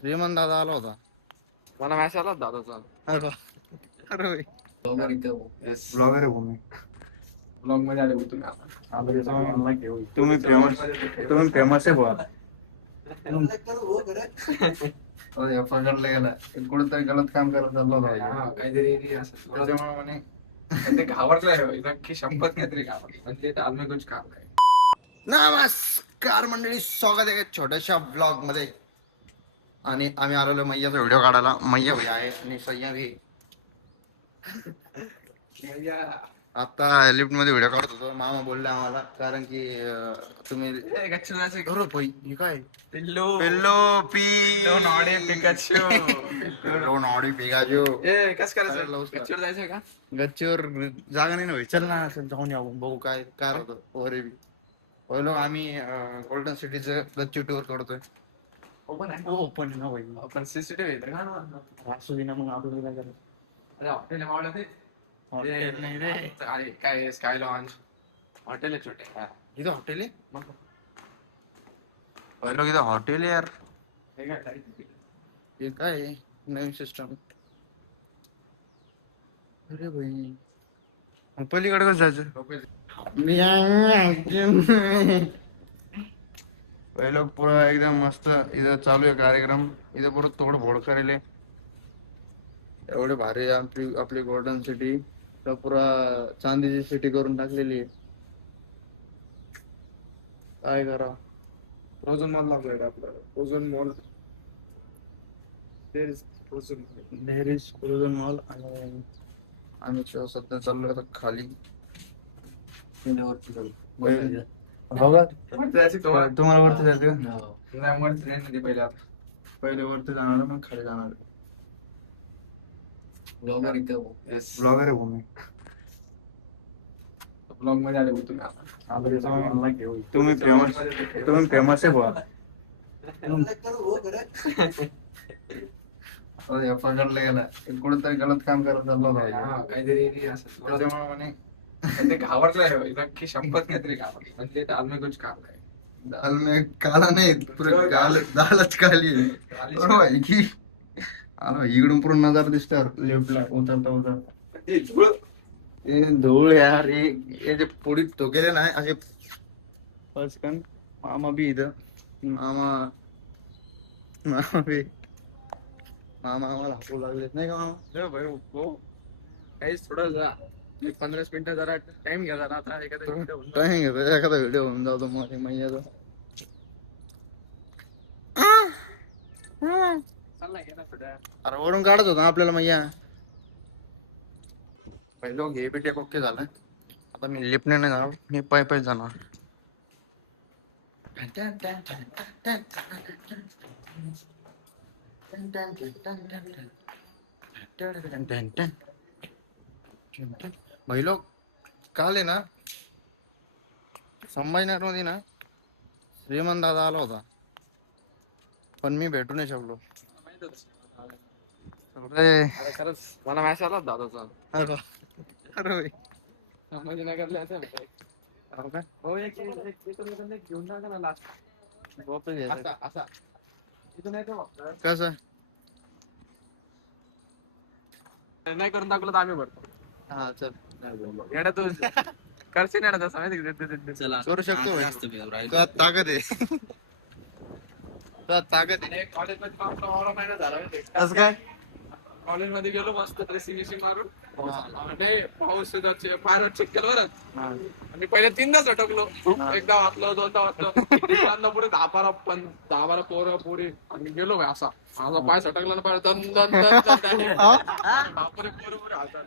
श्रीमंत दादा आला होता. मला मॅच आला दादाचा. अरे अरे ब्लॉगर आहे भूमी. ब्लॉग मध्ये आले होते तुम्ही आता. तुम्ही फेमस आहे बुवा. पकडला गेला कुठेतरी गलत काम करत चाललो होता. हा, काहीतरी असं त्याच्यामुळे म्हणे ते घाबरलाय नक्की शंभर काहीतरी घाबरलं म्हणजे आदमी कुछ काम आहे. नमस्कार मंडळी, स्वागत आहे छोट्याशा ब्लॉग मध्ये. आणि आम्ही आलेलो मैयाचा व्हिडिओ काढायला. मैया भाई आहे आणि सय्या भी. आता लिफ्ट मध्ये व्हिडिओ काढत होतो. मामा बोलले आम्हाला कारण की तुम्ही करू भाई हे काय पिल्लो पिल्लो पी नॉडे पिकाचो. Pillow Noddy पिकाजो. ए कस करायचं पिक्चर जायचं का? गच्चीवर जागा नाही ना भाई. चल ना असं जाऊन यावं बघू काय काय होतं वरे बी. पहिलं आम्ही गोल्डन सिटीचं गच्ची टूर करतोय. ओपन आहे ओपन ना भाई. आपण सीसीटीव्ही येतं का? असू दे ना मग आपल्याला काय करायचं. अरे हॉटेल मावलं ते हॉटेल नाही रे. अरे काय स्काय लॉन्च हॉटेल आहे छोटे. इथं हॉटेल आहे. मग पहिलं इथं हॉटेल आहे यार. हे काय टाईप हे काय आहे? नवीन सिस्टम. अरे भाई मग पलीकडे कसं जायचं? पहिलं पुरा एकदम मस्त इथं चालू आहे कार्यक्रम. इथं पुरं तोड फोड करेल. एवढे भारी आहे आपली गोल्डन सिटी. तर पुरा चांदीची सिटी करून टाकलेली आहे. काय करा. फ्रोझन मॉल लागतोय आपल्याला. फ्रोझन मॉल फ्रोझन नेहरीज फ्रोझन मॉल. आणि आम्ही सध्या चाललोय आता खाली. हो का? तुम्हाला वरती जायचं का? पहिले वरती जाणार मग खाली जाणार. ब्लॉगर आहे भूमी. ब्लॉग मध्ये आले होते तुम्ही आता. तुम्ही फेमस आहे बुवा. पकडला गेला कुठेतरी गलत काम करत चाललो होता. हा, काहीतरी असं त्याच्यामुळे म्हणे ते घाबरलाय नक्की शंभर काहीतरी घाबरलं म्हणजे आदमी कुछ काम आहे. दाल में काला नाही पुरं दालच काली आहे. अरे भाई की अरे इकडून पूर्ण नजारा दिसतो लेफ्टला उतरता उतरता. ते धूळ हे धूळ यार. हे जे पोळी ठोकेले नाही असे पचकन. मामा बी इथं. मामा आम्हाला हाकू लागलेत नाही का मामा? भाई हो काहीच थोडं जा 15 मिनिटं जरा टाइम घ्या जरा आता एखादा video होऊन जाईल. काय घेतो एखादा व्हिडिओ होऊन जातो मग मैयाचा. चाललाय घे ना थोड्या. अरे वरून काढत होता आपल्याला मैया. पहिलं घे बी टेक ओके झालं. आता मी लिफ्टने नाही जाणार. मी पाय जाणार. लोक काल आहे ना संभाजीनगर मध्ये ना श्रीमंत दादा आला होता. पण मी भेटू नाही शकलो. अरे खरंच मला मॅच आला दादाचा. अरे संभाजीनगरला असं काय हो एक घेऊन जा ना लास्ट असा असा इथून नाही तो कसं नाही करून दाखवलं तर आम्ही भरतो. हा चल येणं तू करशील येणं तसं माहिती करू शकतो भाई. तुला ताकद आहे. तुला ताकद आहे. कॉलेज मध्ये आपला महिना झाला कसं काय? कॉलेज मध्ये गेलो मस्त ड्रेसिंग मारून नाही पाऊस पायरट चेक केलं बरं. आणि पहिले 3दा झटकलो. एकदा वाचलो दोनदा वाचलो पुढे 10-12 पोरं पुढे आणि गेलो भाई असा माझा पाय सटकला ना पाय दन दन दन बापरे पोरं हातात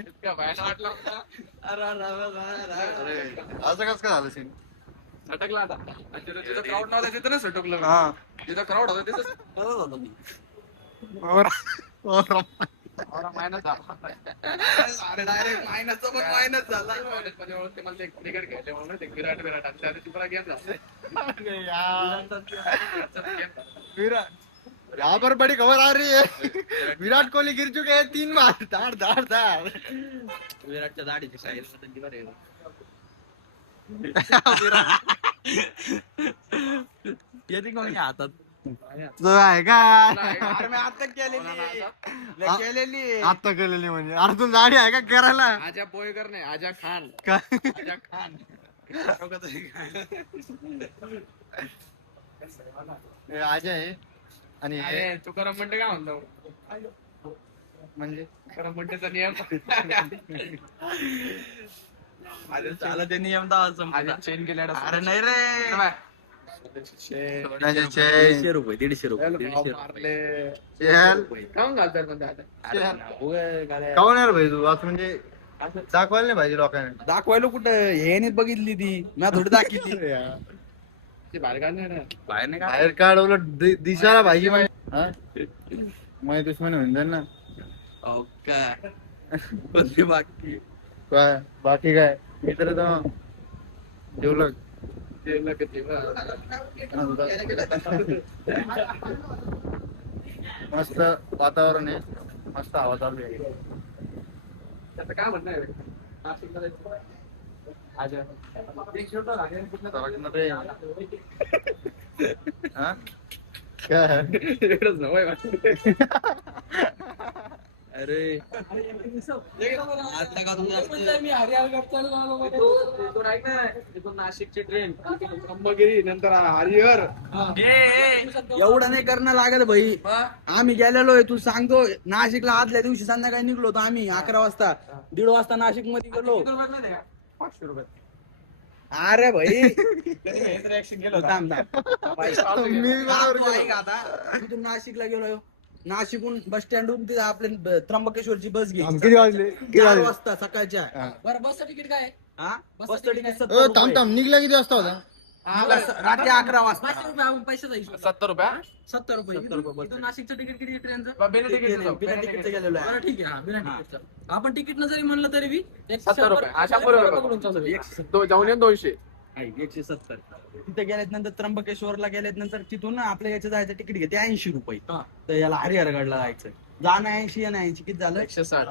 इतका भयानक वाटला होता. अरे असं कसं काय झालं सीन? सटकला आता आणि जिथं क्राऊड नव्हता तिथं ना सटकलो. हा जिथं क्राऊड होता तिथं मायनस झाला. अरे डायरेक्ट मायनसचा पण मायनस झाला. कॉलेजमध्ये ओळखते मला ते क्रिकेट खेळले म्हणून ते विराट आणि त्या दिवशी मला गेम झाला. यहाँ पर बड़ी खबर आ रही है. विराट कोहली गिर चुके हैं 3 बार. धार धार धार. विराटच्या दाढीची साईज येते कोणी हातात तुझं आहे का अरे मी आता केलेली आता केलेली म्हणजे अरे तू गाडी आहे का करायला आजा पोयकर नाही आजा खान काय आजा खान हे आज आहे आणि हे अरे तुकाराम म्हणते काय म्हणतो म्हणजे तुकाराम म्हणतेचा नियम झालं ते नियम तर चेन केल्या अरे नाही रे सोन्याचे दीडशे रुपये 150 मारले चल काऊन घालतात म्हणते आता काऊन यार भाई तू असं म्हणजे दाखवायला नाही पाहिजे लोकांना दाखवायला कुठं हे नाही बघितली ती मी थोडी दाखवली ते बाहेर काढणार ना बाहेर नाही बाहेर काढ उलट दिसायला पाहिजे माझे दुश्मन होऊन जाईल ना काय बाकी काय बाकी काय मित्र तर जेवलं जेवलं का जेवलं मस्त वातावरण आहे मस्त हवा चालू आहे त्याचं काय म्हणणं आहे नाशिकला जायचं आजा एक छोटं सरकणार रे. हा? काय एवढंच नव्हे अरे नाशिकची ट्रेन ब्रह्मगिरी नंतर हरिहर एवढं नाही करणं लागत भाई आम्ही गेलेलो तू सांगतो नाशिकला आदल्या दिवशी संध्याकाळी निघलो होतो आम्ही 11 वाजता 1:30 वाजता नाशिक मध्ये गेलो 500 रुपये अरे भाई केलं तू नाशिकला गेलो नाशिकहून बस स्टँडहून तिथे आपल्या त्र्यंबकेश्वरची बस घे किती वाजले 4 वाजता सकाळच्या बरं बसचं तिकीट काय आहे? हा बसचं तिकीट 70 थांब रुपये. थांब निघला किती वाजता होता रात्री 11 वाजता 500 रुपये आपण पैशाचा हिशोब 70 रुपये 70 रुपये 70 रुपये बस. इथून नाशिकचं तिकीट किती ट्रेनचं बिना तिकीटचं बिना तिकीटचं गेलेलो बरं आहे ठीक आहे हा बिना तिकीटचं आपण तिकीट न जरी म्हणलं तरी बी 70 रुपये अशा बरोबर जाऊन येऊन 200 170 तिथे गेल्यात नंतर त्र्यंबकेश्वरला गेल्यात नंतर तिथून आपल्या याचं जायचं तिकीट घेते 80 रुपये तर याला हरिहरगडला जायचं जाणं 80 आणि 80 किती झालं 160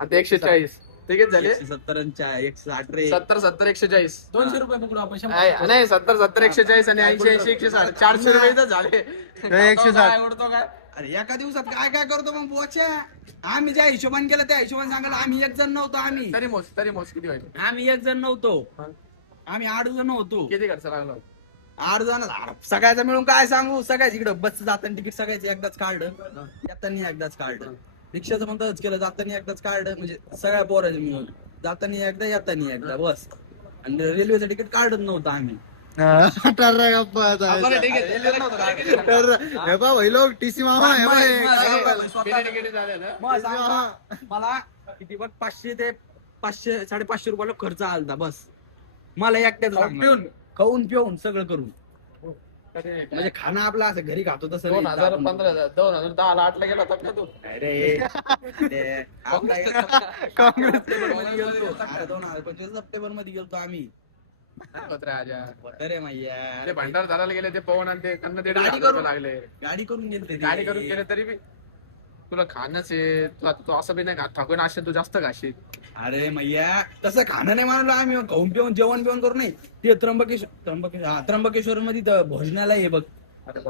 आता 140 ते किती झाले 170 160 रे 70 70 140 200 रुपये पकडू आपण 100 नाही 70 70 140 आणि 80 80 160 400 रुपये तर झाले 160 आवडतो काय अरे एका दिवसात काय काय करतो मग पोचा आम्ही ज्या हिशोबाने केलं त्या हिशोबाने सांगायला आम्ही 1 जण नव्हतो तरी मोज किती व्हायचे आम्ही 1 जण नव्हतो आम्ही 8 जण होतो किती खर्च लागला 8 जण सगळ्याचं मिळून काय सांगू सगळ्याच इकडं बस जाताना तिकीट सगळ्याच एकदाच काढलं येताना एकदाच काढलं रिक्षाचं पण तसंच केलं जाताना एकदाच काढलं म्हणजे सगळ्या पोराचं मिळून जाताना एकदा येताना एकदा बस आणि रेल्वेचं तिकीट काढत नव्हतं आम्ही टीसी मामा हे बाय. किती झाले ना मग सांग मला किती बघ 500 ते 500 550 रुपयाला खर्च आलता बस मला एकट्याच पिऊन? खाऊन पिऊन सगळं करून म्हणजे खाणं आपलं असं घरी खातो तसं नाही. 2015 2010 ला 8 ला गेला होता का तू अरे ते आपला सप्टेंबर मध्ये गेलतो 2025 सप्टेंबर मध्ये गेलतो आम्ही अरे मैया ते भंडार झाडायला गेले ते पवन आणि ते कन्न ते गाडी करून- लागले गाडी करून गेलते ते. गाडी करून गेले तरी बी तुला खाणंच आहे तुला तू असं बी नाही का थकून असेल तू जास्त खाशील अरे मैया तसं खाणं नाही मानलो आम्ही खाऊन पिऊन जेवण बिवण करू नाही ते त्र्यंबकेश्वर मध्ये तर भोजनाला आहे बघ अरे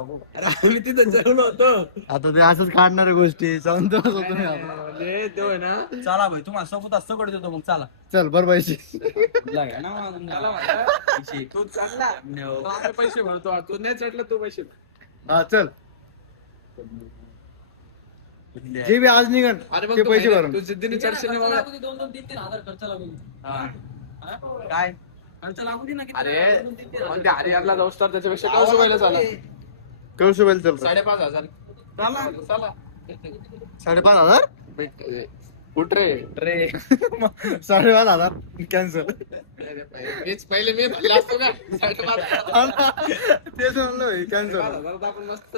आम्ही तिथं जेवलो होतो आता ते असंच काढणाऱ्या गोष्टी संत होतो मी आता. तो ना चला भाई तुम्हाला सोबत असं कडे देतो मग चला चल बर पाहिजे घ्या ना मग त्याला म्हणलं, तू चालला आम्ही पैसे भरतो तू नाही चढला तू पैसे हा चल जे बी आज निघन अरे मग ते तू पैसे महिन्यात- भरून तू जिद्दीने चढशील नाही बाबा. 2-3 हजार खर्च लागून काय खर्च लागू दे ना किती अरे 2-3 मग त्या हरिहरला जाऊस तर त्याच्यापेक्षा कौशल व्हायला झाला कळसू बेल चल 5,500 चला चला 5,500 कुठ रे 5,500 कॅन्सल मीच पहिले मी भरला असतो का 5,500 तेच म्हणलं कॅन्सल आपण मस्त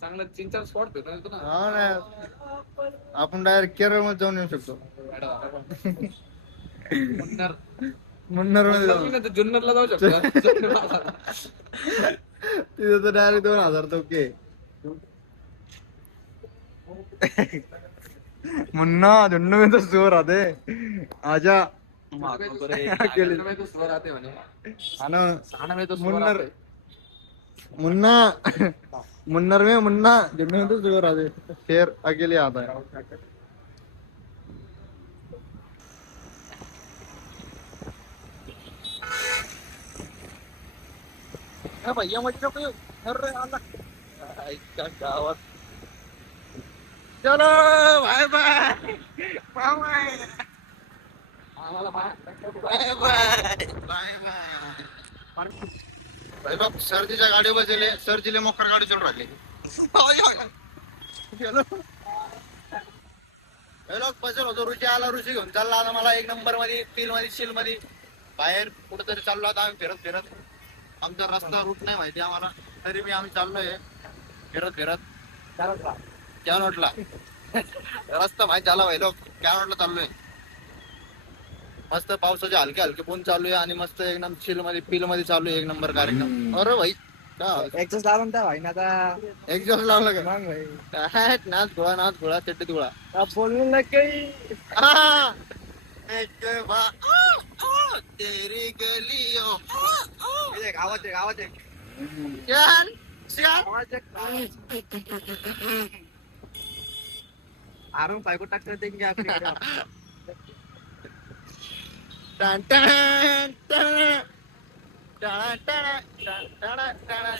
चांगलं 3-4 स्पॉट भेटून येतो ना हा ना आपण डायरेक्ट केरळ मध्ये जाऊन येऊ शकतो मुन्नार मुन्नार मध्ये जाऊन नाही तर जुन्नरला जाऊ शकतो जुन्नर. तिथे तर डायरेक्ट 2,000 तो के मुन्ना झुन्नू में तो जोर आते आजा खाने में तो स्वर आते म्हणे आणि खाने में तो स्वर मुन्नर आते. मुन्ना मुन्नर में मुन्ना जब मैं तो जोर आ जाए शेर अकेले आता है भैया मजा गावात चलो bye bye bye bye bye bye सर्दीच्या गाडी बसले सर्दीले मोकर गाडी चढून राहिली लोक बसल होतो ऋषी आला ऋषी घेऊन चालला आता मला 1 नंबर मध्ये फील मध्ये चिल मध्ये बाहेर कुठेतरी चाललो आता आम्ही फिरत फिरत आमचा रस्ता रूट नाही माहिती आम्हाला तरी बी आम्ही चाललोय फिरत फिरत कॅनॉटला रस्ता माहिती झाला भाई लोक कॅनॉटला चाललोय मस्त पावसाचे हलके हलके फोन चालू आहे आणि मस्त एकदम चिल मध्ये फील मध्ये चालू आहे 1 नंबर कार्यक्रम अरे भाई एक्झॉस्ट लावून त्या भाई ना आता एक्झॉस्ट लावलं का मग भाई नाच घोळा चट्टी तुळा बोलून काही तेरी गलियों आवाज आवाज चल चल आरून पायको टाकतात ते की आपली टन टन टन टन टन टन टन